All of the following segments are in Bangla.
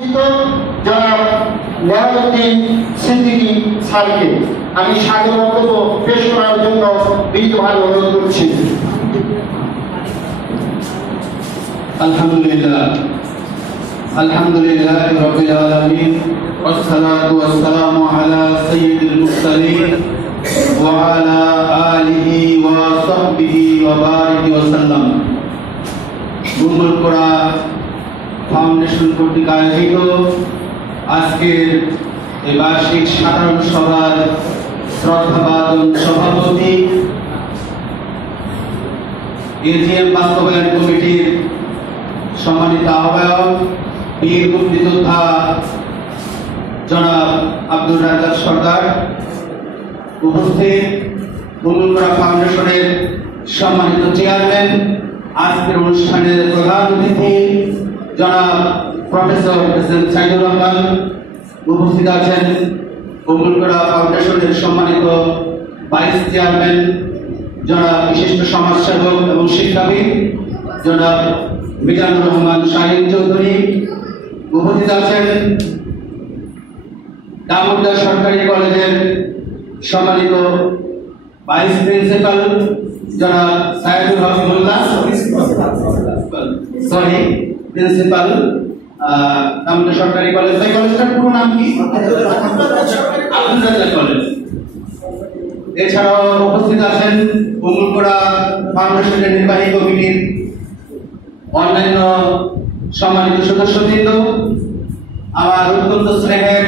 জনাব নিয়ামুদ্দিন সিদ্দিকী স্যারকে আমি স্বাগত বক্তব্য পেশ করার জন্য বিনীতভাবে অনুরোধ করছি। আলহামদুলিল্লাহ রাব্বিল আলামিন ওয়াসসালাতু ওয়াসসালামু আলা সাইয়্যিদিল মুরসালিন ওয়া আলা আলিহি ওয়া সাহবিহি ওয়া বারিক ওয়া সাল্লাম। মঙ্গলকোড়া ফাউন্ডেশন কর্তৃক আয়োজিত আজকের এই বার্ষিক সাধারণ সভার শ্রদ্ধাভাজন সভাপতি, এজিএম বাস্তবায়ন কমিটির সম্মানিত আহ্বায়ক, বীর মুক্তিযোদ্ধা জনাব আব্দুর রাজ্জাক সরকার, উপস্থিত মঙ্গলকোড়া ফাউন্ডেশনের সম্মানিত চেয়ারম্যান, আজকের অনুষ্ঠানের প্রধান অতিথি জনাব প্রফেসর সাইদুর রহমান, উপস্থিত আছেন মঙ্গলকোড়া ফাউন্ডেশনের সম্মানিত ভাইস চেয়ারম্যান জনাব বিশিষ্ট সমাজসেবক এবং শিক্ষাবিদ জনাব মিজানুর রহমান শাহিন চৌধুরী, উপস্থিত আছেন দামোদর সরকারি কলেজের সম্মানিত ভাইস প্রিন্সিপাল জনাব সাইদুল হক মোল্লা, প্রিন্সিপাল দামোদর সরকারি কলেজ। এই কলেজটার পুরো নাম কি? আব্দুর রাজ্জাক কলেজ। এছাড়াও উপস্থিত আছেন মঙ্গলকোড়া ফাউন্ডেশনের নির্বাহী কমিটির অন্যান্য সম্মানিত সদস্যবৃন্দ, আমার অত্যন্ত স্নেহের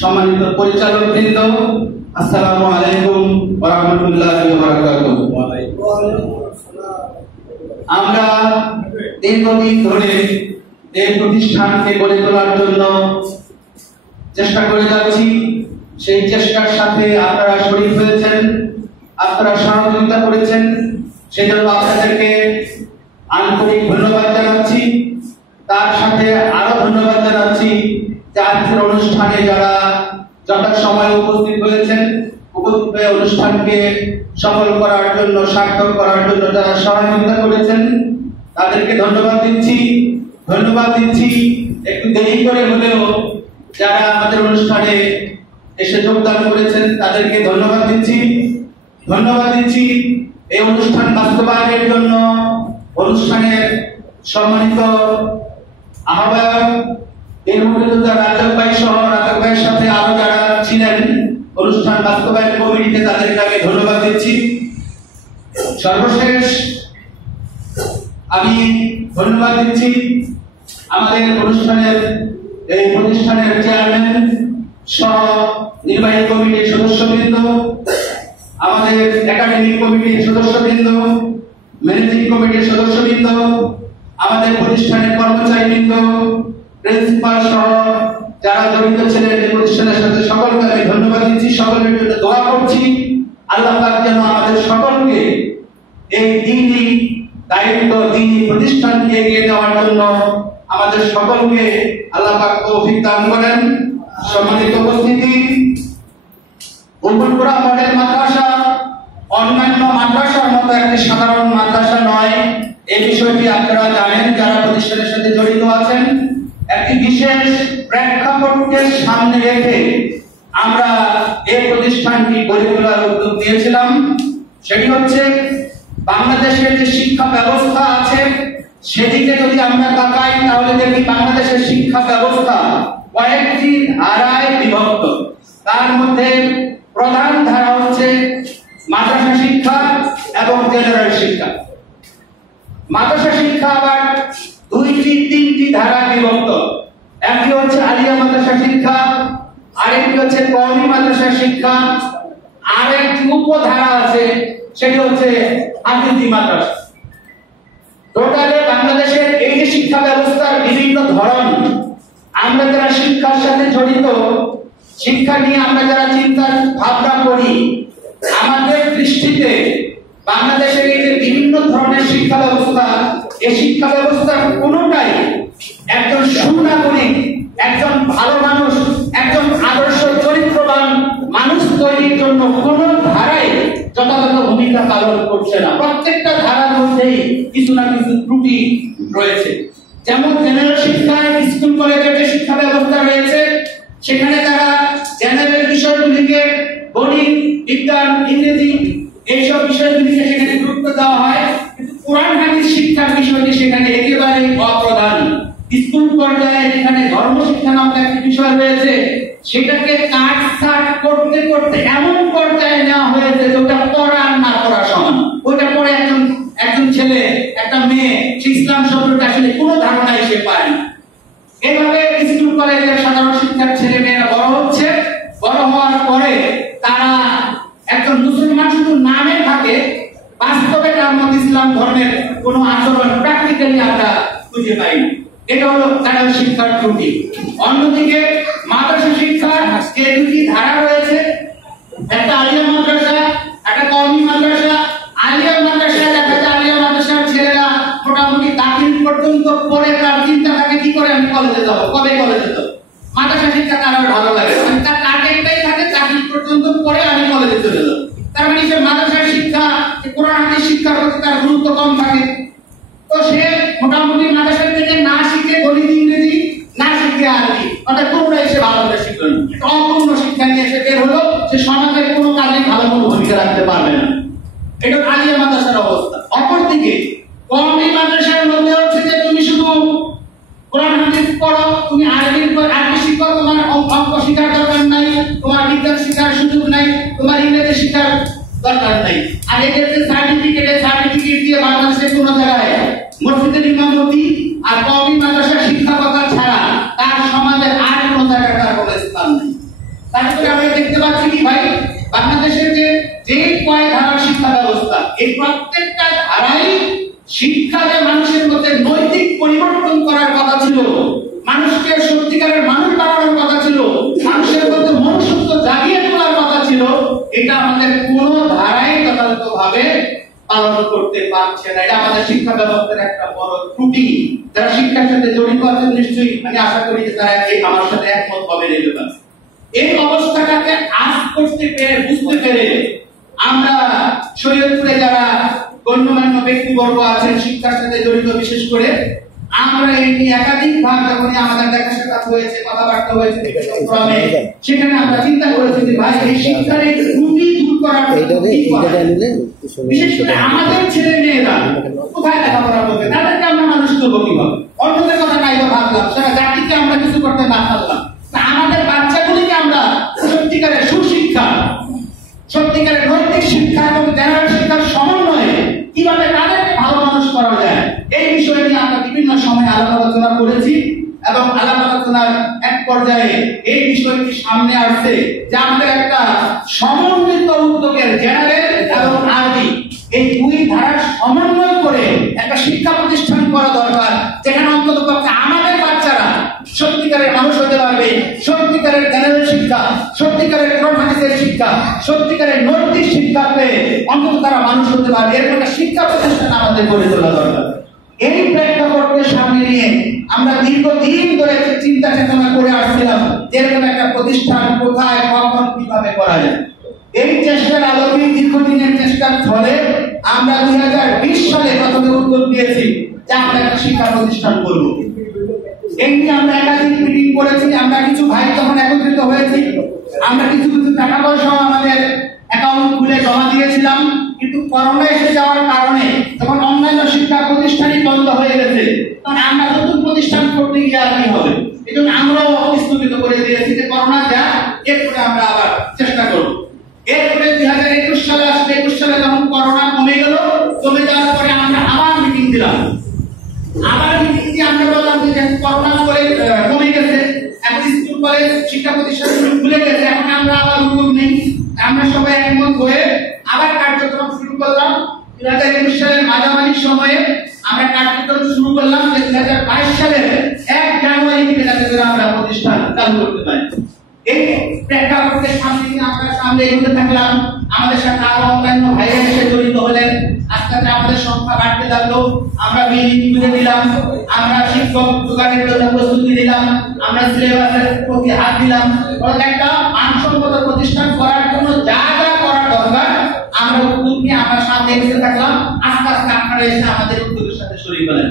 সম্মানিত পরিচালক বৃন্দ, আসসালামু আলাইকুম ওয়া রাহমাতুল্লাহি ওয়া বারাকাতুহু। আমরা দীর্ঘদিন ধরে এই প্রতিষ্ঠানকে গড়ে তোলার জন্য চেষ্টা করে যাচ্ছি। সেই চেষ্টার সাথে আপনারা শরীক হয়েছেন, আপনারা সহযোগিতা করেছেন, সেজন্য আপনাদেরকে আন্তরিক ধন্যবাদ জানাচ্ছি। তার সাথে আরো ধন্যবাদ জানাচ্ছি যে আজকের অনুষ্ঠানে যারা যথাসময়ে উপস্থিত হয়েছেন, উপস্থিত হয়ে অনুষ্ঠানকে সফল করার জন্য, সার্থক করার জন্য যারা সহযোগিতা করেছেন তাদেরকে ধন্যবাদ দিচ্ছি। একটু দেরি করে হলেও যারা আমাদের অনুষ্ঠানে এসে যোগদান করেছেন তাদেরকে ধন্যবাদ দিচ্ছি। এই অনুষ্ঠান বাস্তবায়নের জন্য অনুষ্ঠানের সম্মানিত আহ্বায়ক বীর মুক্তিযোদ্ধা রাজ্জাক ভাই সহ রাজ্জাক ভাইয়ের সাথে আরো যারা ছিলেন অনুষ্ঠান বাস্তবায়ন কমিটিতে, তাদেরকে আমি ধন্যবাদ দিচ্ছি। সর্বশেষ আমি ধন্যবাদ দিচ্ছি আমাদের অনুষ্ঠানের এই প্রতিষ্ঠানের চেয়ারম্যান সহ নির্বাহী কমিটির সদস্যবৃন্দ, আমাদের একাডেমিক কমিটির সদস্যবৃন্দ, ম্যানেজিং কমিটির সদস্যবৃন্দ, আমাদের প্রতিষ্ঠানের কর্মচারীবৃন্দ, প্রিন্সিপাল সহ যারা জড়িত ছিলেন এই প্রতিষ্ঠানের সাথে, সকলকে আমি ধন্যবাদ দিচ্ছি। সকলের জন্য দোয়া করছি আল্লাহ পাক যেন আমাদের সকলকে এই দ্বীনি দায়িত্ব, দ্বীনি প্রতিষ্ঠানকে এগিয়ে নেওয়ার জন্য আমাদের সকলকে আল্লাহ পাক তৌফিক দান করেন। সম্মানিত উপস্থিতি, মঙ্গলকোড়া মডেল মাদ্রাসা অন্যান্য মাদ্রাসার মতো একটি সাধারণ মাদ্রাসা নয়। এই বিষয়টি আপনারা জানেন যারা প্রতিষ্ঠানের সাথে জড়িত আছেন। একটি বিশেষ প্রেক্ষাপটকে সামনে রেখে আমরা এই প্রতিষ্ঠানটি গড়ে তোলার উদ্যোগ নিয়েছিলাম। সেটি হচ্ছে বাংলাদেশের যে শিক্ষা ব্যবস্থা আছে সেদিকে যদি আমরা তাকাই তাহলে দেখি বাংলাদেশের শিক্ষা ব্যবস্থা কয়েকটি ধারায় বিভক্ত। তার মধ্যে প্রধান ধারা হচ্ছে মাদ্রাসা শিক্ষা এবং জেনারেল শিক্ষা। মাদ্রাসা শিক্ষা আবার তিনটি ধারায় বিভক্ত। একটি হচ্ছে আলিয়া মাদ্রাসা শিক্ষা, আরেকটি হচ্ছে কওমি মাদ্রাসা শিক্ষা, আর একটি উপধারা আছে সেটি হচ্ছে হাফিজি মাদ্রাসা। টোটালে বাংলাদেশের এই যে শিক্ষা ব্যবস্থার বিভিন্ন ধরন, আমরা যারা শিক্ষার সাথে জড়িত, শিক্ষা নিয়ে আমরা যারা চিন্তা ভাবনা করি, আমাদের দৃষ্টিতে বাংলাদেশের এই যে বিভিন্ন ধরনের শিক্ষা ব্যবস্থা, এই শিক্ষা ব্যবস্থার কোনোটাই একজন সুনাগরিক, একজন ভালো মানুষ, একজন আদর্শ চরিত্রবান মানুষ তৈরির জন্য কোন ধারায় যথাযথ ভূমিকা পালন করছে না। প্রত্যেকটা ধারার মধ্যেই কিছু না কিছু ত্রুটি রয়েছে। যেমন জেনারেল শিক্ষায় স্কুল কলেজের সেখানে তারা জেনারেল বিষয়গুলিকে, গণিত, বিজ্ঞান, ইংরেজি এইসব বিষয়গুলিকে সেখানে গুরুত্ব দেওয়া হয়, কিন্তু কোরআন হাদিস শিক্ষার বিষয়টি সেখানে একেবারে অপ্রধান। স্কুল পর্যায়ে যেখানে ধর্ম শিক্ষা নামক একটি বিষয় রয়েছে, সেটাকে কাটছাট করতে করতে এমন পর্যায়ে নেওয়া হয়েছে যে ওটা পড়া আর না পড়া সমান। ওটা পড়ে একজন ছেলে, একটা মেয়ে সে ইসলাম সম্পর্কে আসলে কোনো ধারণাই সে পায় না। এভাবে স্কুল কলেজের সাধারণ শিক্ষার ছেলে মেয়েরা বড় হচ্ছে, বড় হওয়ার পরে তারা একজন মুসলমান শুধু নামে থাকে, বাস্তবে তার মধ্যে ইসলাম ধর্মের কোনো আচরণ প্র্যাকটিক্যালি আমরা খুঁজে পাই না। এটা হলো তাদের শিক্ষার ত্রুটি। অন্যদিকে মাদ্রাসা শিক্ষার যে দুটি ধারা রয়েছে, একটা আলিয়া মাদ্রাসা, একটা কওমি মাদ্রাসা। আলিয়া মাদ্রাসায় দেখা যায় আলিয়া মাদ্রাসার ছেলেরা মোটামুটি দাখিল পর্যন্ত পড়ে তার চিন্তা থাকে কি করে আমি কলেজে যাব, কবে কলেজে যাব। মাদ্রাসা শিক্ষা তার আর ভালো লাগে না, তার টার্গেটটাই থাকে দাখিল পর্যন্ত পড়ে আমি কলেজে চলে যাব। তার মানে সে মাদ্রাসার শিক্ষা, কোরআন হাদিস শিক্ষার প্রতি তার গুরুত্ব কম থাকে। তো সে মোটামুটি মাদ্রাসা থেকে না শিখে গণিত, ইংরেজি, না শিখে আরবি, অর্থাৎ কোনোটাই সে ভালোভাবে শিখলো না। অপূর্ণ শিক্ষা নিয়ে এসে বের হলো, সে সমাজের কোনো কাজে ভালো কোনো ভূমিকা রাখতে পারবে না। এটা আলিয়া মাদ্রাসার অবস্থা। অপরদিকে কওমি মাদ্রাসার মধ্যে হচ্ছে যে তুমি শুধু কোরআন হাদিস পড়ো, তুমি আরবি শিখো, তোমার অঙ্ক শেখার দরকার নাই, তোমার বিজ্ঞান শেখার সুযোগ নাই, তোমার ইংরেজি শেখার দরকার নাই। আর এক্ষেত্রে সার্টিফিকেট দিয়ে বাংলাদেশের কোনো জায়গায় মসজিদের ইমামতি আর কওমি মাদ্রাসার শিক্ষকতা ছাড়া তার সমাজের আর কোনো জায়গায় তার কোনো স্থান নেই। তারপরে আমরা দেখতে পাচ্ছি কি ভাই, বাংলাদেশের যে কয় ধারার শিক্ষা ব্যবস্থা, এই প্রত্যেকটা ধারাই শিক্ষা যে মানুষের মধ্যে নৈতিক পরিবর্তন করার কথা ছিল, মানুষকে সত্যিকারের মানুষ বানানোর কথা ছিল, মানুষের মধ্যে মনুষ্যত্ব জাগিয়ে তোলার কথা ছিল, এটা আমাদের কোনো ধারাই যথাযথভাবে পালন করতে পারছে না। এটা আমাদের শিক্ষা ব্যবস্থার একটা বড় ত্রুটি। যারা শিক্ষার সাথে জড়িত আছেন নিশ্চয়ই আমি আশা করি যে তারা আমার সাথে একমত হবে এই ব্যাপারে। এই অবস্থাটাকে আজ করতে পেরে, বুঝতে পেরে আমরা শরীয়তপুরে যারা গণ্যমান্য ব্যক্তিবর্গ আছেন শিক্ষার সাথে জড়িত, বিশেষ করে আমরা এই একাধিকবার যখনই আমাদের দেখা সাক্ষাৎ হয়েছে, কথাবার্তা হয়েছে বিভিন্ন ফোরামে, সেখানে আমরা চিন্তা করেছি যে ভাই এই শিক্ষার এই ত্রুটি দূর করার বিশেষ করে আমাদের ছেলে মেয়েরা কোথায় লেখাপড়া করবে, তাদেরকে আমরা মানুষ করবো কিভাবে? অন্যদের কথা নাই তো ভাবলাম, সারা জাতিকে আমরা কিছু করতে না পারলাম, আমাদের বাচ্চাগুলিকে আমরা সত্যিকারের সুশিক্ষা, সত্যিকারের নৈতিক শিক্ষা এবং জেনারেল শিক্ষার সমন্বয়ে কিভাবে তাদেরকে ভালো মানুষ করা যায়, এই বিষয় নিয়ে আমরা বিভিন্ন সময় আলাপ আলোচনা করেছি। এবং আলাপ আলোচনার এক পর্যায়ে এই বিষয়টি সামনে আসছে যে আমাদের একটা সমন্বিত উদ্যোগের জেনারেল এবং আরবি এই দুই ধারার সমন্বয় করে একটা শিক্ষা প্রতিষ্ঠান করা দরকার, যেখানে অন্তত আমাদের বাচ্চারা সত্যিকারের মানুষ হতে পারবে, সত্যিকারের জেনারেল শিক্ষা, সত্যিকারের কোরআন হাদিসের শিক্ষা, সত্যিকারের নৈতিক শিক্ষা পেয়ে অন্তত তারা মানুষ হতে পারবে। এরকম একটা শিক্ষা প্রতিষ্ঠান আমাদের গড়ে তোলা দরকার। এই প্রেক্ষাপটকে সামনে নিয়ে আমরা দীর্ঘদিন ধরে চিন্তা চেতনা করে আসছিলাম যে এরকম একটা প্রতিষ্ঠান কোথায়, কখন, কিভাবে করা যায়। এই চেষ্টার আলোকে, দীর্ঘদিনের চেষ্টার ফলে আমরা 2020 সালে প্রথমে উদ্যোগ দিয়েছি যে আমরা একটা শিক্ষা প্রতিষ্ঠান করব। এই নিয়ে আমরা একাধিক মিটিং করেছি। আমরা কিছু ভাই যখন একত্রিত হয়েছি, আমরা কিছু টাকা পয়সা আমাদের অ্যাকাউন্ট খুলে জমা দিয়েছিলাম, কিন্তু করোনা এসে যাওয়ার কারণে তখন অন্যান্য শিক্ষা প্রতিষ্ঠানই বন্ধ হয়ে গেছে, তখন আমরা নতুন প্রতিষ্ঠান করতে গিয়ে আর কি হবে, এই জন্য আমরাও স্থগিত করে দিয়েছি যে করোনা যা, এরপরে আমরা আবার চেষ্টা করব। এরপরে 2021 সালে আসলে, 21 সালে যখন করোনা কমে গেল, কমে যাওয়ার পরে আমরা আবার মিটিং দিলাম। আবার মিটিং দিয়ে আমরা বললাম যে করোনা কমে গেছে, এখন স্কুল কলেজ শিক্ষা প্রতিষ্ঠান খুলে গেছে, এখন আমরা আবার উদ্যোগ নেই। আমরা সবাই একমত হয়ে আবার কার্যক্রম শুরু করলাম। 2021 সালের মাঝামাঝি সময়ে আমরা কার্যক্রম শুরু করলাম যে 2022 সালের 1 জানুয়ারি থেকে যাতে করে আমরা প্রতিষ্ঠান চালু করতে পারি। এই প্রেক্ষাপটকে সামনে নিয়ে আমরা সামনে এগোতে থাকলাম। আমাদের সাথে আরো অন্যান্য ভাইরা এসে জড়িত হলেন। আস্তে আস্তে আমাদের সংখ্যা বাড়তে লাগলো। আমরা বিল তুলে দিলাম, আমরা শিক্ষক যোগাযোগের জন্য প্রস্তুতি নিলাম, আমরা সিলেবাসের প্রতি হাত দিলাম। একটা মানসম্মত প্রতিষ্ঠান করার জন্য যা যা করা দরকার আমরা উদ্যোগ নিয়ে আমরা সামনে এগোতে থাকলাম। আস্তে আস্তে আপনারা এসে আমাদের উদ্যোগের সাথে শরীক হলেন।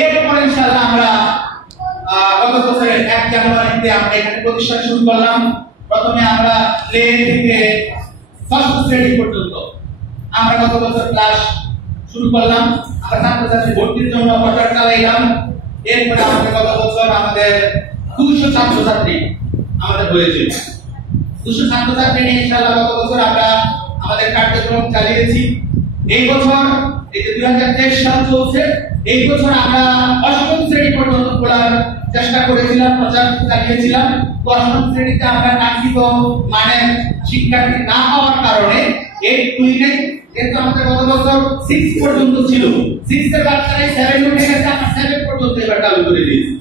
এরপরে ইনশাআল্লাহ আমরা গত বছরের 1 জানুয়ারিতে আমরা এখানে প্রতিষ্ঠান শুরু করলাম। প্রথমে আমরা প্লে থেকে ষষ্ঠ শ্রেণী পর্যন্ত আমরা গত বছর ক্লাস শুরু করলাম। আমরা ছাত্রছাত্রী ভর্তির জন্য প্রচার চালাইলাম। এরপরে আমাদের গত বছর আমাদের 200 ছাত্রছাত্রী আমাদের হয়েছে। 200 ছাত্রছাত্রী নিয়ে ইনশাআল্লাহ গত বছর আমরা আমাদের কার্যক্রম চালিয়েছি। এই বছর এই যে 2023 সাল চলছে, এই বছর আমরা অষ্টম শ্রেণী পর্যন্ত খোলার চেষ্টা করেছিলাম, প্রচার চালিয়েছিলাম। তো অষ্টম শ্রেণীতে আমরা কাঙ্ক্ষিত মানের শিক্ষার্থী না হওয়ার কারণে এই টুইটে কিন্তু আমাদের গত বছর 6 পর্যন্ত ছিল, 6 এর বাচ্চারা 7 উঠে গেছে, আমরা 7 পর্যন্ত এবার চালু করে দিয়েছি।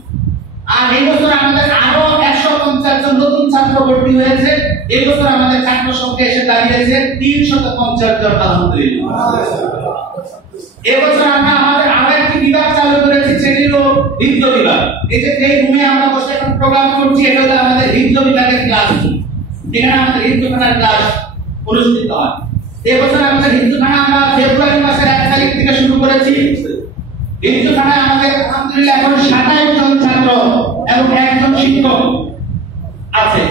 আর এই বছর আমাদের আরো 150 জন নতুন ছাত্র ভর্তি হয়েছে। এই বছর আমাদের ছাত্র সংখ্যা এসে দাঁড়িয়েছে 350 জন আলহামদুলিল্লাহ। এবছর আমরা আমাদের আরো একটি বিভাগ চালু করেছি, সেটি হলো হিফজ বিভাগ। এই যে রুমে আমরা বসে এখন প্রোগ্রাম করছি, এটা হলো আমাদের হিফজ বিভাগের ক্লাস। এখানে আমাদের হিফজখানার ক্লাস অনুষ্ঠিত হয়। এবছর আমাদের হিফজখানা আমরা ফেব্রুয়ারি মাসের 1 তারিখ থেকে শুরু করেছি। হিফজখানায় আমাদের আলহামদুলিল্লাহ এখন 27 জন ছাত্র এবং 1 জন শিক্ষক আছে।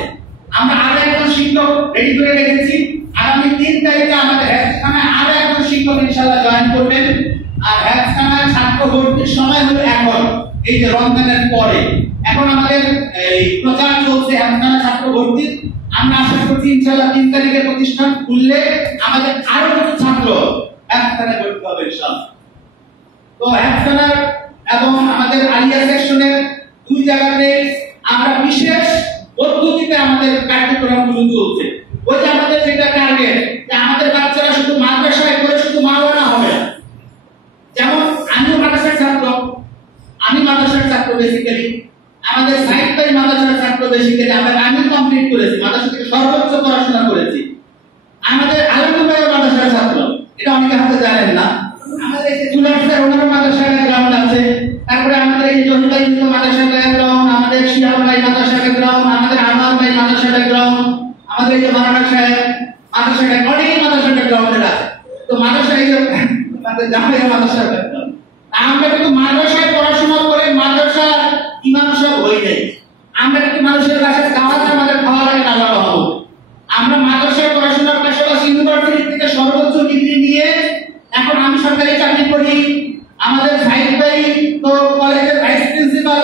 আমরা আরো একজন শিক্ষক রেডি করে রেখেছি। আগামী 3 তারিখে আমাদের হেফজখানায় আরো একজন শিক্ষক ইনশাআল্লাহ জয়েন করবেন। আর হেফজখানায় ছাত্র ভর্তির সময় হলো এখন, এই যে রমজানের পরে। এখন আমাদের এই প্রচার চলছে হেফজখানা ছাত্র ভর্তির। আমরা আশা করছি ইনশাআল্লাহ 3 তারিখে প্রতিষ্ঠান খুললে আমাদের আরো কিছু ছাত্র হেফজখানায় ভর্তি হবে ইনশাআল্লাহ। তো হেফজখানার এবং আমাদের আলিয়া সেকশনের 2 জায়গাতে আমরা বিশেষ পদ্ধতিতে আমাদের কার্যক্রমগুলো চলছে। ওই যে আমাদের যেটা টার্গেট, যে আমাদের বাচ্চারা শুধু মাদ্রাসায় করে শুধু মাওলানা হবে। যেমন আমি মাদ্রাসার ছাত্র বেসিক্যালি, আমাদের সাইড বাই মাদ্রাসার ছাত্র বেসিক্যালি আমি কমপ্লিট করেছি, মাদ্রাসা থেকে সর্বোচ্চ পড়াশোনা করেছি। আমাদের আলমদুল্লাহ মাদ্রাসার ছাত্র, এটা অনেকে হয়তো জানেন না। আমাদের এই জুলাফার ওনার মাদ্রাসার ব্যাকগ্রাউন্ড আছে। তারপরে আমাদের এই জহিবাই মাদ্রাসার ব্যাকগ্রাউন্ড, আমাদের শিয়াবাই মাদ্রাসার ব্যাকগ্রাউন্ড, আমাদের আনোয়ার ভাই মাদ্রাসার ব্যাকগ্রাউন্ড, আমাদের এই যে মারানা সাহেব মাদ্রাসার অনেকেই মাদ্রাসার ব্যাকগ্রাউন্ডের আছে। তো মাদ্রাসায় আমাদের জামাইয়া মাদ্রাসার ব্যাকগ্রাউন্ড। আমরা কিন্তু মাদ্রাসায় পড়াশোনা করে মাদ্রাসা ইমাম সাহেব হয়ে যাই। আমরা কিন্তু মানুষের কাছে দাওয়াত আমাদের খাওয়া লাগে না হবো। আমরা মাদ্রাসায় পড়াশোনার পাশাপাশি ইউনিভার্সিটি থেকে সর্বোচ্চ ডিগ্রি নিয়ে এখন আমি সরকারি চাকরি করি। আমাদের সাইড ভাই তো কলেজের ভাইস প্রিন্সিপাল,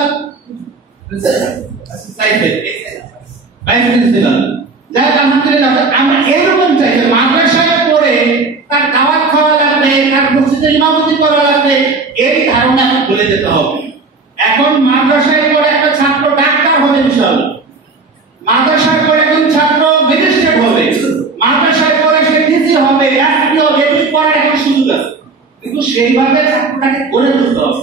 যাই আলহামদুলিল্লাহ। আমরা এরকম চাই যে মাদ্রাসায় পড়ে তার দাওয়াত খাওয়া লাগবে, তার মসজিদের ইমামতি করা লাগবে, এই ধারণা এখন ভুলে যেতে হবে। এখন মাদ্রাসায় পড়ে একটা ছাত্র ডাক্তার হবে ইনশাআল্লাহ, মাদ্রাসায় পড়ে একজন ছাত্র ম্যাজিস্ট্রেট হবে, মাদ্রাসায় পড়ে সে ডিসি হবে, এসপি হবে, এগুলি পড়ার এখন সুযোগ আছে। কিন্তু সেইভাবে ছাত্রটাকে গড়ে তুলতে হবে,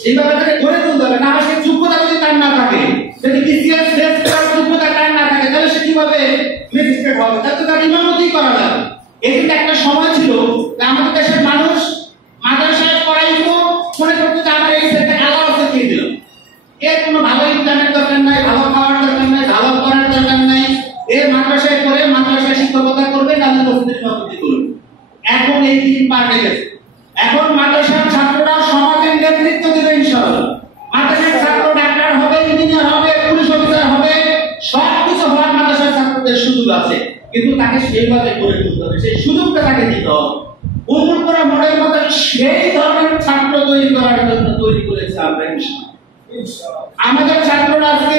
সেইভাবে তাকে গড়ে তুলতে হবে। না সে যোগ্যতা যদি তার না থাকে, যদি বিসিএস শেষ করার যোগ্যতা তার না থাকে, তাহলে সে কিভাবে ম্যাজিস্ট্রেট হবে? তাতে তার ইমামতি করা লাগবে। এই কিন্তু একটা সময় ছিল যে আমাদের দেশের মানুষ মাদ্রাসায় পড়াইতো, মনে করতো যে আমার এই সেটা আলাদা আছে দিয়ে দিল। এর কোনো ভালো ইন্টারনেট দরকার নাই, ভালো খাওয়ার দরকার নাই, ভালো পড়ার দরকার নাই। এর মাদ্রাসায় পড়ে মাদ্রাসায় শিক্ষকতা করবে, নাহলে মসজিদের ইমামতি করবে। এখন এই দিন পার হয়ে গেছে। এখন মাদ্রাসার ছাত্ররা সমাজের নেতৃত্ব দেবে ইনশাআল্লাহ। মাদ্রাসার ছাত্র ডাক্তার হবে, ইঞ্জিনিয়ার হবে, পুলিশ অফিসার হবে, সবকিছু হওয়ার মাদ্রাসার ছাত্রদের সুযোগ আছে। কিন্তু তাকে সেইভাবে গড়ে তুলতে হবে, সেই সুযোগটা তাকে দিতে হবে। উন্মুক্তরা মডেল মতো সেই ধরনের ছাত্র তৈরি করার জন্য তৈরি করেছে আমরা ইনশাআল্লাহ। আমাদের ছাত্ররা আজকে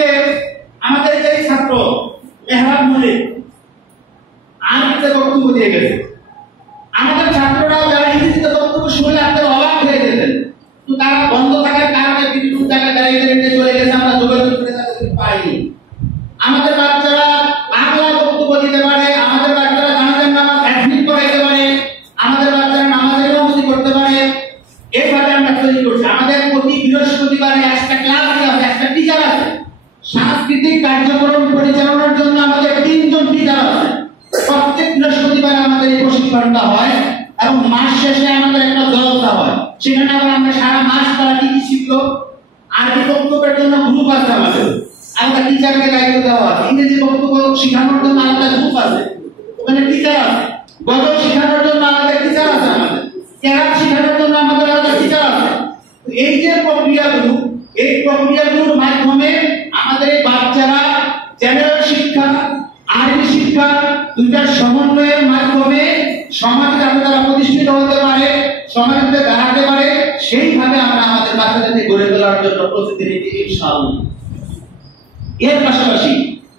আমাদের যে ছাত্র মেহরাব মল্লিক আরবিতে বক্তব্য দিয়ে গেছে। আমাদের ছাত্ররা যারা ইংরেজিতে বক্তব্য শুনলে আপনারা অবাক হয়ে যেতেন। তো তারা বন্ধ থাকার কারণে বিভিন্ন জায়গায় দাঁড়িয়ে চলে গেছে, আমরা যোগাযোগ করে তাদেরকে পাইনি। আমাদের বাচ্চারা বাংলা বক্তব্য দিতে পারে, আমাদের বাচ্চারা জানাজার নামাজ অ্যাডমিট করাইতে পারে, আমাদের বাচ্চারা নামাজের ইমামতি করতে পারে। এইভাবে আমরা তৈরি করছি। আমাদের প্রতি বৃহস্পতিবারে একটা ক্লাস আছে, একটা টিচার আছে। সাংস্কৃতিক কার্যক্রম পরিচালনার জন্য আমাদের 3 জন টিচার আছে। প্রত্যেক বৃহস্পতিবার আমাদের এই প্রশিক্ষণটা হয় এবং মাস শেষে আমাদের একটা জলসা হয়। সেখানে আমরা সারা মাস তারা কি কি শিখলো, আরবি বক্তব্যের জন্য গ্রুপ আছে আমাদের, আলাদা টিচারকে দায়িত্ব দেওয়া আছে। ইংরেজি বক্তব্য শেখানোর জন্য আলাদা গ্রুপ আছে, ওখানে টিচার আছে। গজল শেখানোর জন্য আলাদা টিচার আছে আমাদের, ক্যারাত শেখানোর জন্য আমাদের আলাদা টিচার আছে। এই যে প্রক্রিয়াগুলো, এই প্রক্রিয়াগুলোর দুইটার সমন্বয়ের মাধ্যমে সমাজ যাতে তারা প্রতিষ্ঠিত হতে পারে, সমাজে দাঁড়াতে পারে, সেইভাবে আমরা আমাদের বাচ্চাদেরকে গড়ে তোলার জন্য প্রস্তুতি নিচ্ছি ইনশাআল্লাহ। এর পাশাপাশি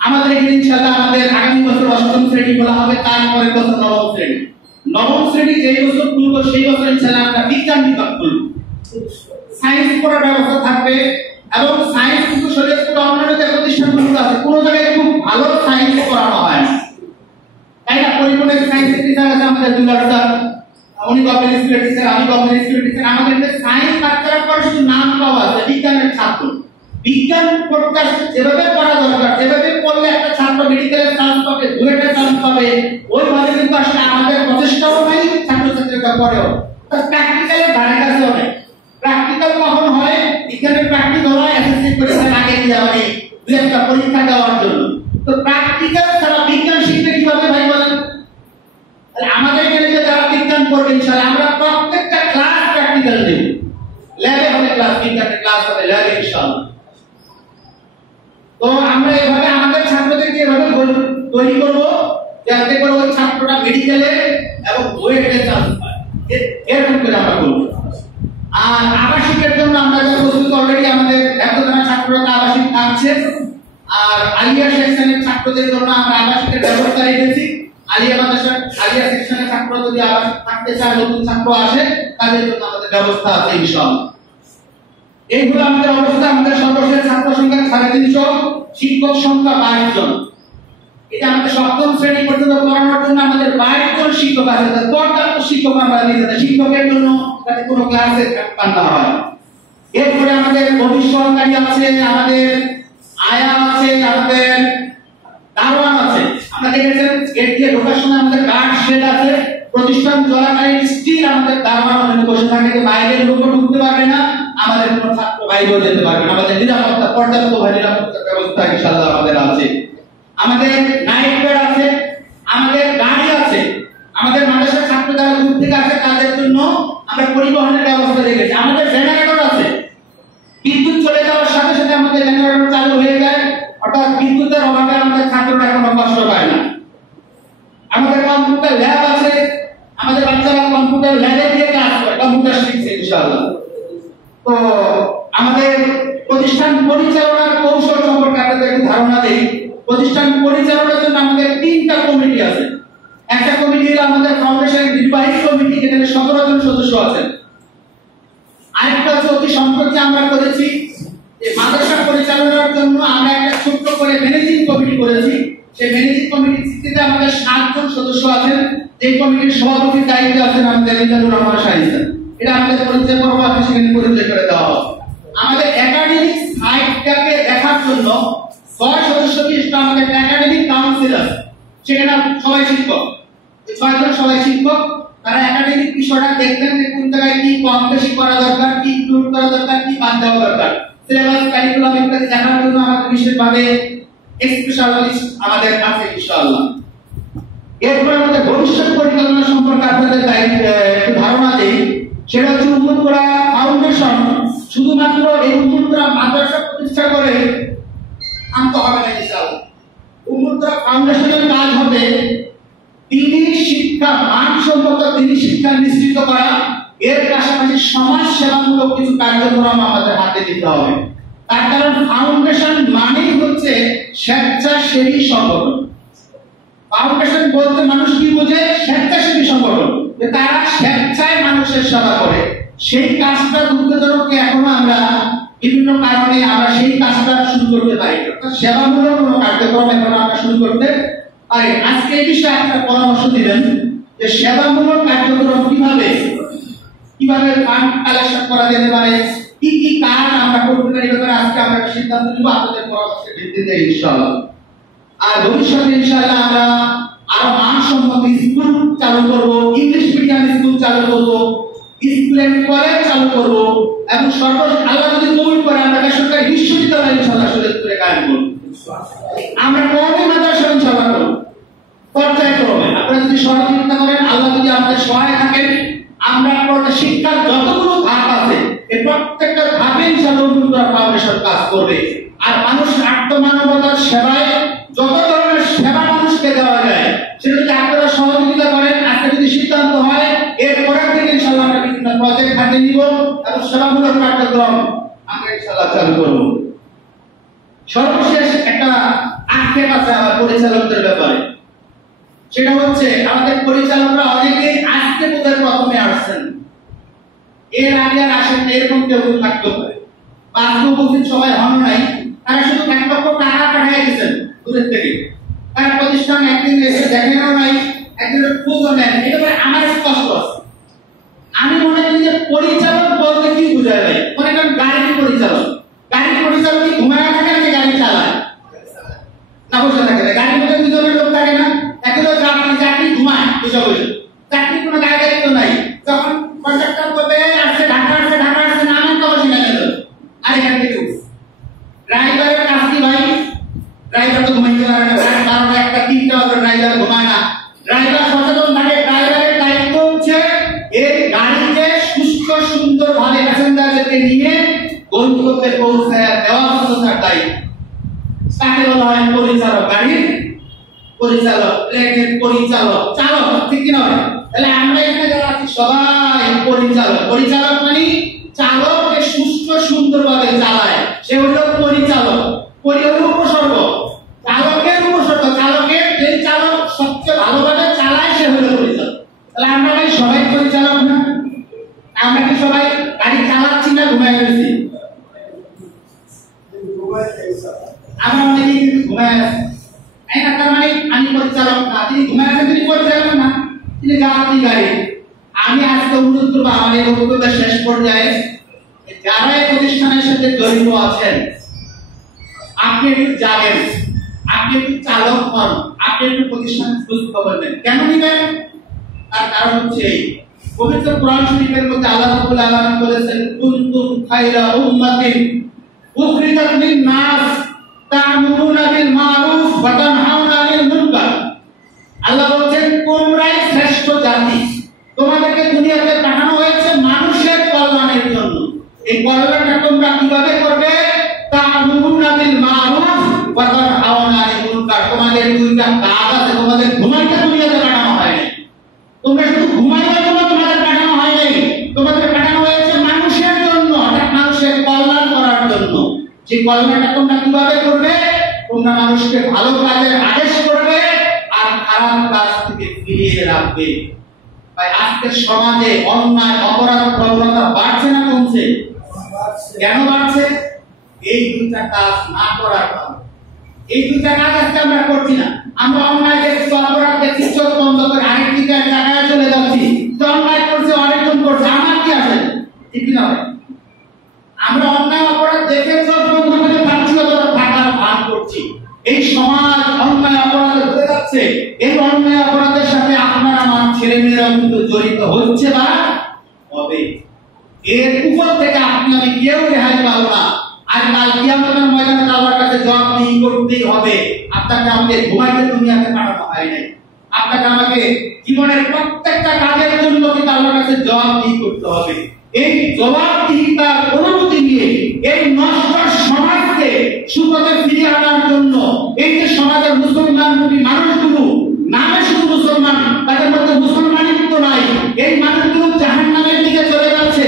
আমাদের এখানে ইনশাআল্লাহ আমাদের আগামী বছর অষ্টম শ্রেণী খোলা হবে, তারপরে বছর নবম শ্রেণী। নবম শ্রেণী যেই বছর খুলবো সেই বছর ইনশাআল্লাহ আমরা বিজ্ঞান বিভাগ খুলব, সায়েন্স পড়ার ব্যবস্থা থাকবে। এবং সায়েন্স কিন্তু শরীয়তপুর অন্যান্য যে প্রতিষ্ঠানগুলো আছে কোনো জায়গায় খুব ভালো সায়েন্স পড়ানো হয় না, তাই না? পরিপূর্ণ সায়েন্সের টিচার আছে আমাদের দুলার স্যার, উনি গভর্নমেন্ট স্কুলের টিচার, আমি গভর্নমেন্ট স্কুলের টিচার। আমাদের সায়েন্স বাচ্চারা পড়ে শুধু নাম পাওয়া আছে বিজ্ঞানের ছাত্র। বিজ্ঞান পড়তে যেভাবে পড়া দরকার, যেভাবে পড়লে একটা ছাত্র মেডিকেলের চান্স পাবে, বুয়েটের চান্স পাবে, ওইভাবে কিন্তু আসলে আমাদের প্রচেষ্টাও নাই, ছাত্রছাত্রীরা পড়েও প্র্যাকটিক্যালের ধারে কাছে হবে। প্র্যাকটিক্যাল কখন হয়? বিজ্ঞানের প্র্যাকটিক্যাল হয় এসএসসি পরীক্ষার আগে দিয়ে মানে দুই একটা পরীক্ষা দেওয়ার জন্য। তো প্র্যাকটিক্যাল ছাড়া বিজ্ঞান শিখতে কিভাবে ভাই বলেন? তাহলে আমাদের এখানে যে যারা বিজ্ঞান পড়বে ইনশাআল্লাহ আমরা প্রত্যেকটা ক্লাস প্র্যাকটিক্যাল দেব, ল্যাবে হবে ক্লাস, বিজ্ঞানের ক্লাস হবে ল্যাবে ইনশাআল্লাহ। তো আমরা এভাবে আমাদের ছাত্রদেরকে এভাবে তৈরি করব যাতে করে ওই ছাত্রটা মেডিকেলে এবং বুয়েটে চান্স পায়, এরকম করে আমরা করব। আর আবাসিকের জন্য আমরা যে প্রস্তুত অলরেডি আমাদের এতজন ছাত্ররা আবাসিক থাকছে। আর আলিয়া সেকশনের ছাত্রদের জন্য আমরা আবাসিকের ব্যবস্থা রেখেছি। আলিয়া মাদ্রাসা আলিয়া সেকশনের ছাত্র যদি আবাসিক থাকতে চায়, নতুন ছাত্র আসে, তাদের জন্য আমাদের ব্যবস্থা আছে ইনশাআল্লাহ। এইগুলো আমাদের অবস্থা। আমাদের সর্বশেষ ছাত্র সংখ্যা 350, শিক্ষক সংখ্যা 22 জন। এটা আমাদের সপ্তম শ্রেণী পর্যন্ত পড়ানোর জন্য আমাদের 22 জন শিক্ষক আছে। পর্যাপ্ত শিক্ষক আমরা দিয়েছি শিক্ষকের জন্য, যাতে কোনো ক্লাসে কান্না হয়। এরপরে আমাদের ভবিষ্যৎকারী আছে, আমাদের আয়া আছে, আমাদের দারোয়ান আছে। আমরা দেখেছেন গেট দিয়ে ঢোকার সময় আমাদের গার্ড শেড আছে। প্রতিষ্ঠান চলাকালীন স্টিল আমাদের দারোয়ান ওখানে বসে থাকে যে বাইরের লোকও ঢুকতে পারবে না, আমাদের কোনো ছাত্র বাইরেও যেতে পারবে না। আমাদের নিরাপত্তা পর্যাপ্ত নিরাপত্তার ব্যবস্থা ইনশাআল্লাহ আমাদের আছে। আমাদের নাইট গার্ড আছে, আমাদের গাড়ি আছে। আমাদের মাদ্রাসার ছাত্র যারা দূর থেকে আসে তাদের জন্য আমরা পরিবহনের ব্যবস্থা রেখেছি। আমাদের জেনারেটর আছে, বিদ্যুৎ চলে যাওয়ার সাথে সাথে আমাদের জেনারেটর চালু হয়ে যায়, অর্থাৎ বিদ্যুতের অভাবে আমাদের ছাত্ররা কোনো কষ্ট পায় না। আমাদের কম্পিউটার ল্যাব আছে, আমাদের বাচ্চারা কম্পিউটার ল্যাবে দিয়ে ক্লাস করে, কম্পিউটার শিখছে ইনশাআল্লাহ। তো আমাদের প্রতিষ্ঠান পরিচালনার কৌশল সম্পর্কে আপনাদের একটু ধারণা দেই। প্রতিষ্ঠান পরিচালনার জন্য আমাদের 3টা কমিটি আছে। একটা কমিটি হলো আমাদের ফাউন্ডেশনের নির্বাহী কমিটি, যেখানে 17 জন সদস্য আছেন। আরেকটা হচ্ছে অতি সম্প্রতি আমরা করেছি যে মাদ্রাসা পরিচালনার জন্য আমরা একটা ছোট্ট করে ম্যানেজিং কমিটি করেছি। সেই ম্যানেজিং কমিটির ভিত্তিতে আমাদের 7 জন সদস্য আছেন। এই কমিটির সভাপতির দায়িত্বে আছেন আমাদের মিজানুর রহমান শাহিদ। এটা আমাদের পরিচয় পর্ব আছে, সেখানে পরিচয় করে দেওয়া হবে। আমাদের একাডেমিক সাইটটাকে দেখার জন্য 6 সদস্য বিশিষ্ট আমাদের একাডেমিক কাউন্সিল আছে। সেখানে সবাই শিক্ষক, 6 জন সবাই শিক্ষক। তারা একাডেমিক বিষয়টা দেখবেন যে কোন জায়গায় কি কম বেশি করা দরকার, কি ইনক্লুড করা দরকার, কি বাদ দেওয়া দরকার। সিলেবাস কারিকুলাম ইত্যাদি দেখার জন্য আমাদের বিশেষভাবে স্পেশালিস্ট আমাদের আছে ইনশাআল্লাহ। এরপর আমাদের ভবিষ্যৎ পরিকল্পনা সম্পর্কে আপনাদের একটু ধারণা দেই। সেটা হচ্ছে উম্মুতপুরা ফাউন্ডেশন শুধুমাত্র এই উম্মুতপুরা মাদ্রাসা প্রতিষ্ঠা করে আনতে হবে না ইনশাআল্লাহ। উম্মুতপুরা ফাউন্ডেশনের কাজ হবে দিনী শিক্ষা, মানসম্মত দিনী শিক্ষা নিশ্চিত করা। এর পাশাপাশি সমাজ সেবামূলক কিছু কার্যক্রম আমাদের হাতে দিতে হবে। তার কারণ ফাউন্ডেশন মানেই হচ্ছে স্বেচ্ছাসেবী সংগঠন। ফাউন্ডেশন বলতে মানুষ কি বোঝে? স্বেচ্ছাসেবী সংগঠন, যে তারা স্বেচ্ছায় মানুষের সেবা করে। সেই কাজটা দুঃখজনক এখনো আমরা বিভিন্ন কারণে আমরা সেই কাজটা শুরু করতে পারি না। সেবামূলক কোনো কার্যক্রম এখনো আমরা শুরু করতে পারি। আজকে এই বিষয়ে একটা পরামর্শ দিবেন যে সেবামূলক কার্যক্রম কিভাবে ফান্ড কালেকশন করা যেতে পারে, কি কি কাজ আমরা করতে পারি, ব্যাপারে আজকে আমরা সিদ্ধান্ত নিব আপনাদের পরামর্শের ভিত্তিতে ইনশাআল্লাহ। আর ভবিষ্যতে ইনশাআল্লাহ আমরা আরো মানসম্মত স্কুল চালু করব, ইংলিশ মিডিয়াম স্কুল চালু করব, স্কুল এন্ড কলেজ চালু করব, এবং সর্বশেষ আল্লাহ যদি কবুল করে আমরা বেসরকারি বিশ্ববিদ্যালয় ইনশাআল্লাহ শরীয়তপুরে কায়েম করব। আমরা কওমি মাদ্রাসা ইনশাআল্লাহ করব, পর্যায়ক্রমে। আপনারা যদি সহযোগিতা করেন, আল্লাহ যদি আমাদের সহায় থাকেন, আমরা শিক্ষার যতগুলো ধাপ আছে এই প্রত্যেকটা ধাপে ইনশাআল্লাহ উম্মুতপুরা ফাউন্ডেশন কাজ করবে। আর মানুষ আত্মমানবতার সেবায় যত ধরনের সেবা মানুষকে দেওয়া যায়, সেটা সেবামূলক কার্যক্রম আমরা ইনশাআল্লাহ চালু করব। সর্বশেষ একটা আক্ষেপ আছে আমার পরিচালকদের ব্যাপারে, সেটা হচ্ছে আমাদের পরিচালকরা অনেকে আজকে বোধহয় প্রথমে আসছেন, এর আগে আর আসেন না, এরকম কেউ থাকতে পারে। আজকে উপস্থিত সবাই হন নাই, তারা শুধু 1 লক্ষ টাকা পাঠিয়ে দিয়েছেন দূরের থেকে। তারা প্রতিষ্ঠান একদিন এসে দেখেনও নাই, একদিনের খোঁজও নেন। এটা করে আমার কষ্ট আছে। আমি মনে করি যে পরিচালক বলতে কি বোঝায় ভাই? মনে করেন গাড়ির পরিচালক, গাড়ির পরিচালক কি ঘুমায় থাকে নাকি গাড়ি চালায়? না, বসে থাকে না। গাড়ির মধ্যে দুজনের লোক থাকে না, একজন যাত্রী ঘুমায় বসে বসে, চাকরির কোনো গাড়ি গাড়ি তো নাই। যখন কন্ট্রাক্টর বলবে আসছে ঢাকা আসছে নামেন তো বসে নেমে গেল, আর এখান থেকে ড্রাইভারের কাজ কি ভাই? ড্রাইভার তো ঘুমাইতে পারে না, কারণ একটা 3টা বাজে ড্রাইভার ঘুমায় না। ড্রাইভার সচেতন থাকে, ড্রাইভারের দায়িত্ব হচ্ছে এই গাড়িকে সুস্থ সুন্দরভাবে প্যাসেঞ্জারদেরকে নিয়ে গন্তব্যে পৌঁছায় দেওয়া হচ্ছে তার দায়িত্ব। তাকে বলা হয় পরিচালক, গাড়ির পরিচালক, প্লেনের পরিচালক, চালক, ঠিক না? তাহলে আমরা এখানে যারা আছি সবাই পরিচালক। পরিচালক মানে চালক যে সুস্থ সুন্দরভাবে চালায়, সে হলো পরিচালক। পরিচালক উপসর্গ, চালকের উপসর্গ, চালকের যে চালক সবচেয়ে ভালোভাবে চালায় সে হলো পরিচালক। তাহলে আমরা কি সবাই পরিচালক না? আমরা কি সবাই গাড়ি চালাচ্ছি না ঘুমায় গেছি? আমরা অনেকেই কিন্তু ঘুমায় আছি। তার মানে আমি পরিচালক না, তিনি ঘুমায় আছেন, তিনি পরিচালক না, তিনি যাত্রী গাড়ি। আমি আজকে অনুরোধ করবো আমার এই বক্তব্য শেষ পর্যায়ে যারা এই প্রতিষ্ঠানের সাথে জড়িত আছেন, আপনি একটু জানেন, আপনি একটু চালক হন, আপনি একটু প্রতিষ্ঠানের খোঁজ খবর নেন। কেন নিবেন? তার কারণ হচ্ছে পবিত্র কোরআন শরীফের মধ্যে আল্লাহ রাব্বুল আলামিন বলেছেন, কুনতুম খায়রা উম্মাতিন উখরিজাত লিন-নাস তা'মুরুনা বিল মা'রুফ ওয়া তানহাউনা আনিল মুনকার। আল্লাহ বলেন তোমরাই শ্রেষ্ঠ জাতি, তোমাদেরকে দুনিয়াতে পাঠানো হয়েছে মানুষের কল্যাণের জন্য। এই কল্যাণটা তোমরা কিভাবে করবে? তা'মুরুনা বিল মা'রুফ ওয়া তানহাউনা আনিল মুনকার। তোমাদের দুইটা কাজ আছে, তোমাদের ঘুমাইতে দুনিয়াতে পাঠানো হয় না। তোমরা শুধু ঘুমাইবার জন্য তোমাদের পাঠানো হয় নাই, তোমাদের পাঠানো হয়েছে মানুষের জন্য, অর্থাৎ মানুষের কল্যাণ করার জন্য। যে কল্যাণটা তোমরা কিভাবে করবে? তোমরা মানুষকে ভালো কাজের আদেশ করবে আর খারাপ কাজ থেকে ফিরিয়ে রাখবে। ভাই আজকের সমাজে অন্যায় অপরাধ প্রবণতা বাড়ছে না কমছে? কেন বাড়ছে? এই দুইটা কাজ না করার কারণে। এই দুইটা কাজ আজকে আমরা করছি না। আমরা অন্যায় দেখছি, অপরাধ দেখছি, চোখ বন্ধ করে আরেক দিকে জায়গায় চলে যাচ্ছি। তো অন্যায় করছে, অনেকজন করছে, আমার কি আছে? ঠিক না? আমরা অন্যায় অপরাধ দেখে চোখ বন্ধ করে যাচ্ছি, অথবা থাকার ভান করছি। এই সমাজ অন্যায় অপরাধে ভরে যাচ্ছে। এই অন্যায় অপরাধের সাথে আপনার আমার ছেলেমেয়েরা কিন্তু জড়িত হচ্ছে বা হবে। এর উপর থেকে আপনি আমি কেউ রেহাই পাবো না। আর কাল কিয়ামতের ময়দানে আল্লাহর কাছে জবাবদিহি করতেই হবে। আপনাকে আমাকে ঘুমাইতে দুনিয়াতে পাঠানো হয় নাই, আপনাকে আমাকে জীবনের প্রত্যেকটা কাজের জন্য কিন্তু আল্লাহর কাছে জবাবদিহি করতে হবে। এই জবাবদিহিতার অনুমতি নিয়ে এই নষ্ট সমাজকে সুপথে ফিরিয়ে আনার জন্য এই যে সমাজের মুসলমানমুখী মানুষগুলো নামে শুধু মুসলমান, তাদের মধ্যে মুসলমানিত্ব নাই, এই মানুষগুলো জাহান্নামের দিকে চলে যাচ্ছে।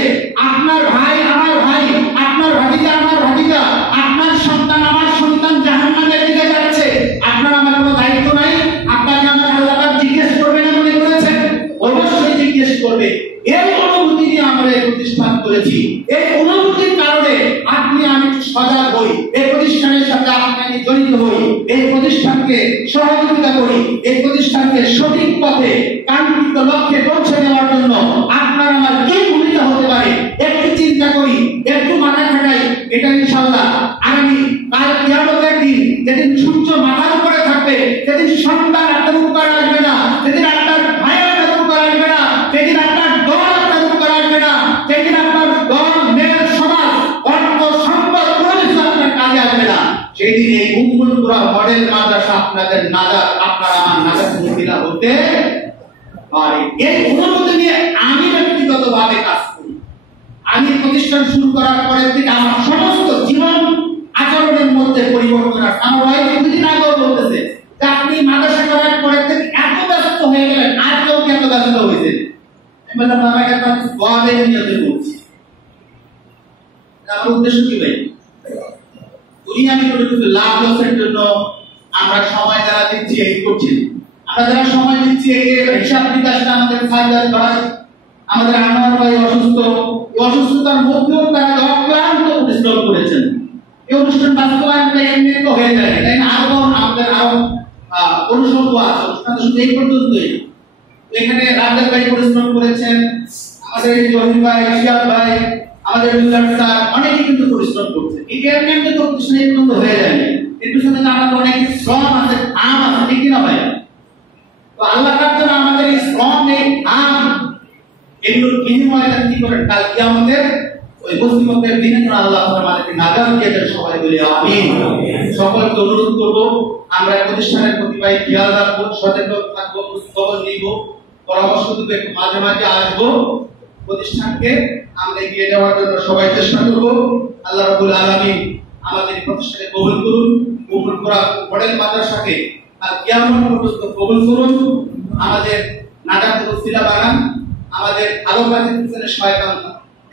আপনার ভাই আমার ভাই, আপনার ভাতিজা আমার ভাতিজা, আপনার সন্তান আমার সন্তান জাহান্নামের দিকে যাচ্ছে। আপনার আমার কোনো দায়িত্ব নাই? আপনাকে আমার আল্লাহ পাক জিজ্ঞেস করবে না মনে করেছেন? অবশ্যই জিজ্ঞেস করবে। এই অনুভূতি নিয়ে আমরা এই প্রতিষ্ঠান করেছি। এই অনুভূতির কারণে আপনি আমি সজাগ হই, এই প্রতিষ্ঠানের সাথে আপনি জড়িত হই, এই প্রতিষ্ঠানকে সহযোগিতা করি, এই প্রতিষ্ঠানকে সঠিক পথে কাঙ্ক্ষিত লক্ষ্যে পৌঁছে দেওয়ার জন্য আপনার আমার কি ভূমিকা হতে পারে একটু চিন্তা করি, একটু মাথা খাটাই। এটা ইনশাআল্লাহ আগামী কাল কিয়ামতের দিন যেদিন সূর্য মাথার উপরে থাকবে, সেদিন সন্তান আপনার উপকার আসবে না, সেদিন আপনার ভাই আপনার উপকার আসবে না, সেদিন আপনার দল আপনার উপকার আসবে না, সেদিন আপনার দল মেয়ের সমাজ অর্থ সম্পদ কোনো কিছু আপনার কাজে আসবে না। সেদিন এই উম্মুলকুরা মডেল মাদ্রাসা আপনাদের নাজাত, আপনার আমার নাজাত মুশকিলা হতে পারে। এই অনুমতি নিয়ে আমি ব্যক্তিগতভাবে কাজ করি। আমি প্রতিষ্ঠান শুরু করার পরের থেকে আমার সমস্ত জীবন আচরণের মধ্যে পরিবর্তন আসে। আমার ওয়াইফ দুদিন আগেও বলতেছে যে আপনি মাদ্রাসা করার পরের থেকে এত ব্যস্ত হয়ে গেলেন, আর কেউ কি এত ব্যস্ত হয়েছে? আমি বললাম আমাকে একটা দোয়াদের নিয়তে বলছি। আমার উদ্দেশ্য কি ভাই? দুনিয়াবি কোনো কিছু লাভ লসের জন্য আমরা সময় যারা দিচ্ছি এই করছি, আমরা যারা সময় দিচ্ছি এই হিসাব নিকাশটা আমাদের ফায়দার করায়। আমাদের আনোয়ার ভাই অসুস্থ, এই অসুস্থতার মধ্যেও তারা অক্লান্ত পরিশ্রম করেছেন। এই অনুষ্ঠান বাস্তবায়নটা এমনি তো হয়ে যায়, তাই না? আমাদের অনুষঙ্গ আছে, অনুষ্ঠান শুধু এই পর্যন্তই। এখানে রাজা ভাই পরিশ্রম করেছেন, আমাদের জহির ভাই, শিয়াব ভাই, আমাদের মিলান স্যার অনেকেই কিন্তু পরিশ্রম করছে। এই এমনি তো অনুষ্ঠান এই পর্যন্ত হয়ে যায়নি, এর পিছনে তো আমাদের অনেক শ্রম আছে, আম আছে, ঠিক কিনা ভাই? তো আল্লাহ তাআলা আমাদের এই শ্রম, এই আম, এগুলোর বিনিময়টা কি করে কাল কিয়ামতের ওই মুসলিমদের দিনে আল্লাহ আমাদেরকে নাজাত দিয়ে দেন। সবাই বলি আমিন। সকলকে অনুরোধ করব আমরা প্রতিষ্ঠানের প্রতি ভাই খেয়াল রাখবো, সচেতন থাকবো, খবর নিব, পরামর্শ দেবো, একটু মাঝে মাঝে আসবো। প্রতিষ্ঠানকে আমরা এগিয়ে নেওয়ার জন্য সবাই চেষ্টা করব। আল্লাহ রাব্বুল আলামিন আমাদের প্রতিষ্ঠানে কবুল করুন, কবুল করা মডেল মাদ্রাসাকে আর কিয়ামত পর্যন্ত কবুল করুন। আমাদের নাজাতের ওসিলা বানান, আমাদের ভালো কাজের পিছনে শয়তান,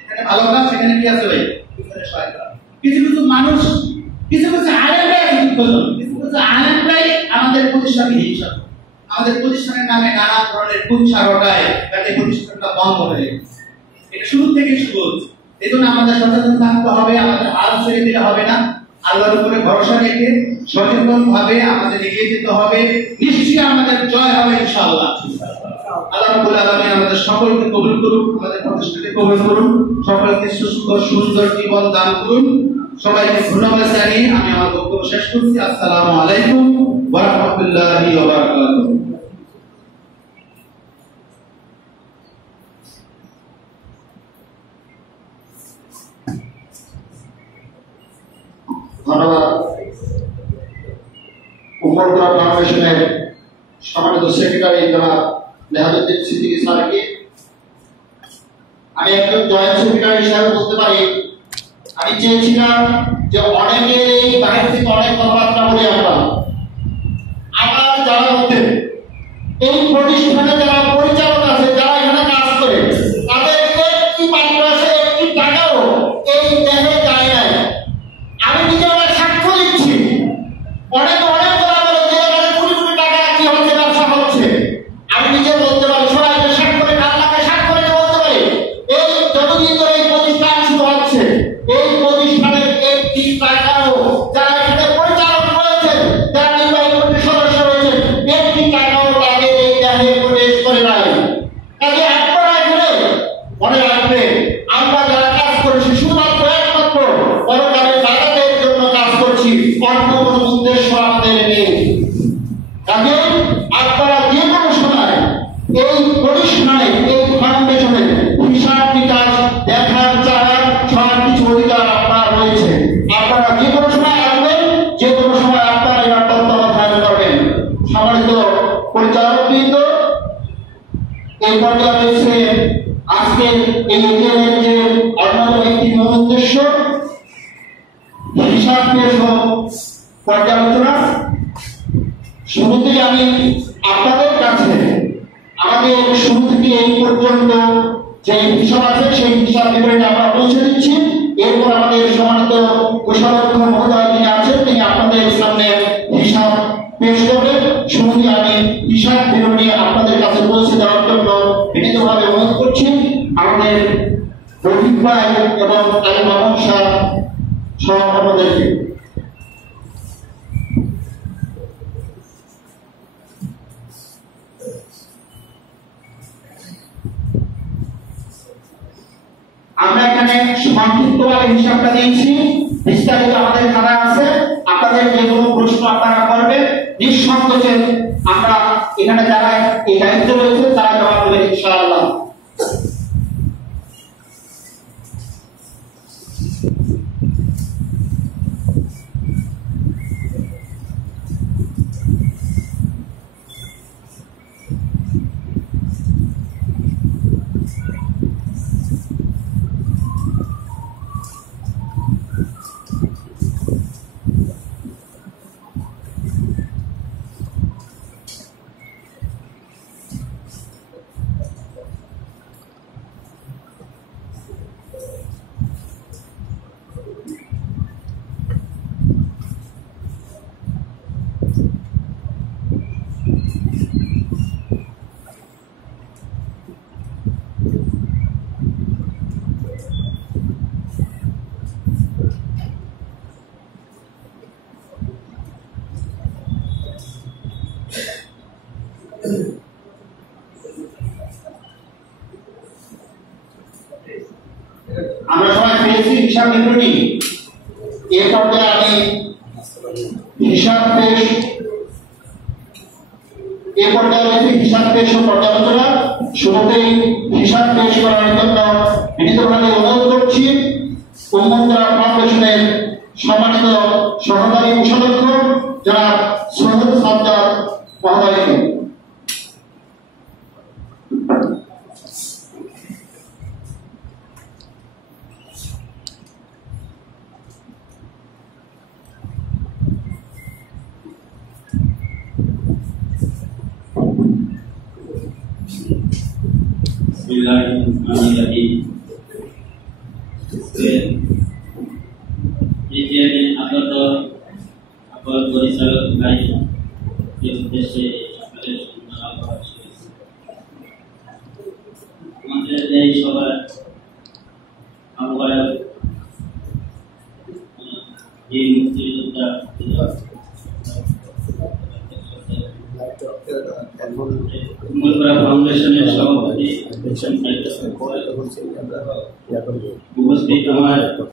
এখানে ভালো কাজ সেখানে কি আছে ভাই? পিছনে শয়তান। কিছু কিছু মানুষ, কিছু কিছু আলেমরাই আলেমরাই আমাদের প্রতিষ্ঠানে হিংসা, আমাদের প্রতিষ্ঠানের নামে নানা ধরনের কুৎসা রটায়, যাতে প্রতিষ্ঠানটা বন্ধ হয়ে গেছে। এটা শুরু থেকে শুরু হচ্ছে। এই জন্য আমাদের সচেতন থাকতে হবে, আমাদের হাল ছেড়ে দিলে হবে না। আল্লাহর উপরে ভরসা রেখে সচেতন ভাবে আমাদের এগিয়ে যেতে হবে। নিশ্চয়ই আমাদের জয় হবে ইনশাআল্লাহ। আল্লাহ রাব্বুল আলামিন আমাদের সকলকে কবুল করুন, আমাদের প্রতিষ্ঠানকে কবুল করুন, সকলকে সুস্থ সুন্দর জীবন দান করুন। সবাইকে ধন্যবাদ জানিয়ে আমি আমার বক্তব্য শেষ করছি। আসসালামু আলাইকুম ওয়া রাহমাতুল্লাহি ওয়া বারাকাতুহু। ধন্যবাদ উপরতলা ফাউন্ডেশনের সম্মানিত সেক্রেটারি জনাব নেহাজউদ্দিন সিদ্দিকী স্যারকে। আমি একজন জয়েন্ট সেক্রেটারি হিসাবে বলতে পারি, আমি চেয়েছিলাম যে অনেকে এই বাইরে থেকে অনেক কথাবার্তা বলি আমরা, আমার যারা মধ্যে এই প্রতিষ্ঠানে যারা পরিচালক আছে, যারা এখানে কাজ করে, তাদের একটি মাদ্রাসা একটি টাকাও এই দেশে যায় নাই। আমি নিজে অনেক সাক্ষ্য দিচ্ছি, অনেক অনেক বলা বলে যে কোটি কোটি টাকা কি হচ্ছে, ব্যবসা হচ্ছে। আমি নিজে বলতে পারি, সবাইকে সাক্ষ্য রেখে আল্লাহকে সাক্ষ্য রেখে বলতে পারি, এই যতদিন ধরে এই প্রতিষ্ঠান শুরু হচ্ছে, এই প্রতিষ্ঠানের একটি টাকাও যারা এখানে পরিচালক রয়েছেন, যারা নির্বাহী কমিটির সদস্য রয়েছেন, একটি টাকাও তাদের এই দেশে প্রবেশ করে নাই। কাজে আপনারা এখানে মনে রাখবেন, আমরা যারা কাজ করছি শুধুমাত্র একমাত্র পরকালের জান্নাতের জন্য কাজ করছি, অন্য কোনো উদ্দেশ্য আমাদের নেই। কাজে আপনারা যে কোনো সময় এই প্রতিষ্ঠানে, এই ফাউন্ডেশনে হিসাব নিকাশ দেখার, চাওয়ার সব কিছু অধিকার আপনার রয়েছে। আপনারা যে কোনো সময় আসবেন, যে কোনো সময় আপনারা এবার তত্ত্বাবধান করবেন। সম্মানিত পরিচালকবৃন্দ, এই পর্যায়ে রয়েছে আজকের এই ইভেন্টের যে অন্যতম একটি মূল উদ্দেশ্য হিসাব পেশ ও পর্যালোচনা। শুরুতেই আমি আপনাদের কাছে আমাদের শুরু থেকে এই পর্যন্ত যে হিসাব আছে সেই হিসাব বিবরণী আমরা পৌঁছে দিচ্ছি। এরপর আমাদের সম্মানিত কোষাধ্যক্ষ মহোদয় যিনি আছেন, তিনি আপনাদের সামনে হিসাব পেশ করবেন। শুরুতেই আমি হিসাব বিবরণী আপনাদের কাছে পৌঁছে দেওয়ার জন্য বিনীতভাবে অনুরোধ করছি আমাদের রফিক ভাই এবং আলী মামুন শাহ সহকর্মীদেরকে। আমরা এখানে সংক্ষিপ্তভাবে হিসাবটা দিয়েছি, বিস্তারিত আমাদের খাতা আছে। আপনাদের যে কোনো প্রশ্ন আপনারা করবেন, নিঃসংকোচে আমরা এখানে যারা এই দায়িত্বে রয়েছে তারা জবাব দেবেন ইনশাআল্লাহ। হিসাব পেশ এ পর্যায়ে রয়েছে হিসাব পেশ ও পর্যালোচনা। শুরুতেই হিসাব পেশ করার জন্য বিনীতভাবে অনুরোধ করছি উন্মুক্তরা ফাউন্ডেশনের সম্মানিত সহকারী কোষাধ্যক্ষ যারা সোহেল সাজ্জাদ মহোদয়কে। পরিচালক ভাই উদ্দেশ্যে আমাদের এই সবার আহ্বায়ক এই মুক্তিযোদ্ধা ফাউন্ডেশনের সভাপতি উপস্থিত আমার